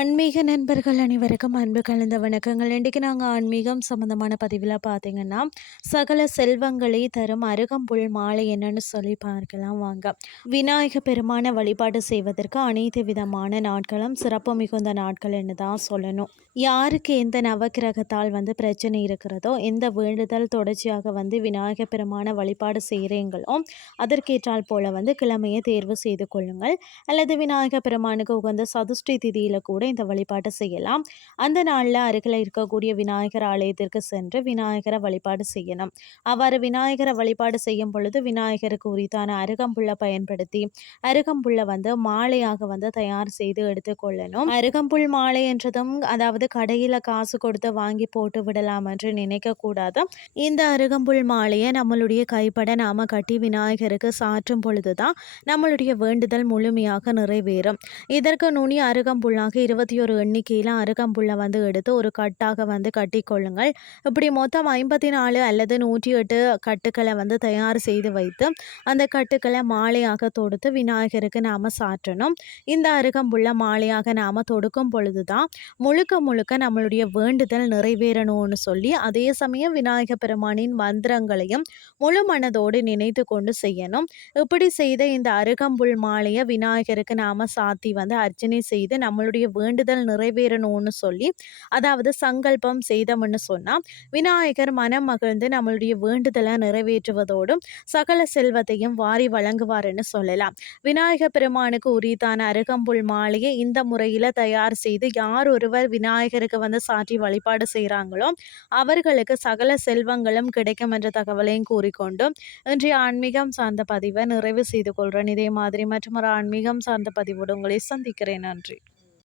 ஆன்மீக நண்பர்கள் அனைவருக்கும் அன்பு கலந்த வணக்கங்கள். இன்றைக்கு நாங்கள் ஆன்மீகம் சம்மந்தமான பதிவில் பார்த்தீங்கன்னா சகல செல்வங்களை தரும் அருகம்புல் மாலை என்னன்னு சொல்லி பார்க்கலாம் வாங்க. விநாயக பெருமான வழிபாடு செய்வதற்கு அனைத்து விதமான நாட்களும் சிறப்பு மிகுந்த நாட்கள் என்று தான் சொல்லணும். யாருக்கு எந்த நவக்கிரகத்தால் வந்து பிரச்சனை இருக்கிறதோ எந்த வேண்டுதல் தொடர்ச்சியாக வந்து விநாயக பெருமான வழிபாடு செய்கிறீங்களோ அதற்கேற்றால் போல வந்து கிழமையை தேர்வு செய்து கொள்ளுங்கள். அல்லது விநாயக பெருமானுக்கு உகந்த சதுஷ்டி திதியில் கூட இந்த வழிபாட்டை செய்யலாம். அந்த நாளில் அருகில் இருக்கக்கூடிய விநாயகர் ஆலயத்திற்கு சென்று விநாயகரை வழிபாடு செய்யணும். அவ்வாறு விநாயகரை வழிபாடு செய்யும் பொழுது விநாயகருக்கு உரித்தான அருகம்புல்லை பயன்படுத்தி அருகம்புல்லை வந்து மாலையாக வந்து தயார் செய்து எடுத்துக்கொள்ளணும் அருகம்புல் மாலை என்றதும் அதாவது கடையில் காசு கொடுத்து வாங்கி போட்டு விடலாம் என்று நினைக்கக்கூடாது இந்த அருகம்புல் மாலையை நம்மளுடைய கைப்பட நாம கட்டி விநாயகருக்கு சாற்றும் பொழுதுதான் நம்மளுடைய வேண்டுதல் முழுமையாக நிறைவேறும். இதற்கு நுனி அருகம்புல்லாக இருபது இருபத்தி ஒரு எண்ணிக்கையில் அருகம்புல்லை வந்து எடுத்து ஒரு கட்டாக வந்து கட்டி கொள்ளுங்கள். இப்படி மொத்தம் ஐம்பத்தி நாலு அல்லது நூற்றி எட்டு கட்டுக்களை வந்து தயார் செய்து வைத்து அந்த கட்டுக்களை மாலையாக தொடுத்து விநாயகருக்கு நாம் சாற்றணும். இந்த அருகம்புல்ல மாலையாக நாம் தொடுக்கும் பொழுது தான் முழுக்க முழுக்க நம்மளுடைய வேண்டுதல் நிறைவேறணும்னு சொல்லி அதே சமயம் விநாயக பெருமானின் மந்திரங்களையும் முழு மனதோடு நினைத்து கொண்டு செய்யணும். இப்படி செய்த இந்த அருகம்புல் மாலையை விநாயகருக்கு நாம் சாத்தி வந்து அர்ச்சனை செய்து நம்மளுடைய வேண்டுதல் நிறைவேறணும்னு சொல்லி அதாவது சங்கல்பம் செய்தோம்னு சொன்னால் விநாயகர் மனம் மகிழ்ந்து நம்மளுடைய வேண்டுதலை நிறைவேற்றுவதோடும் சகல செல்வத்தையும் வாரி வழங்குவார்னு சொல்லலாம். விநாயக பெருமானுக்கு உரித்தான அருகம்புல் மாலையை இந்த முறையில் தயார் செய்து யார் ஒருவர் விநாயகருக்கு வந்து சாற்றி வழிபாடு செய்கிறாங்களோ அவர்களுக்கு சகல செல்வங்களும் கிடைக்கும் என்ற தகவலையும் கூறிக்கொண்டும் இன்றைய ஆன்மீகம் சார்ந்த பதிவை நிறைவு செய்து கொள்கிறேன் இதே மாதிரி மற்றும் ஒரு ஆன்மீகம் சார்ந்த பதிவோடு உங்களை சந்திக்கிறேன். நன்றி.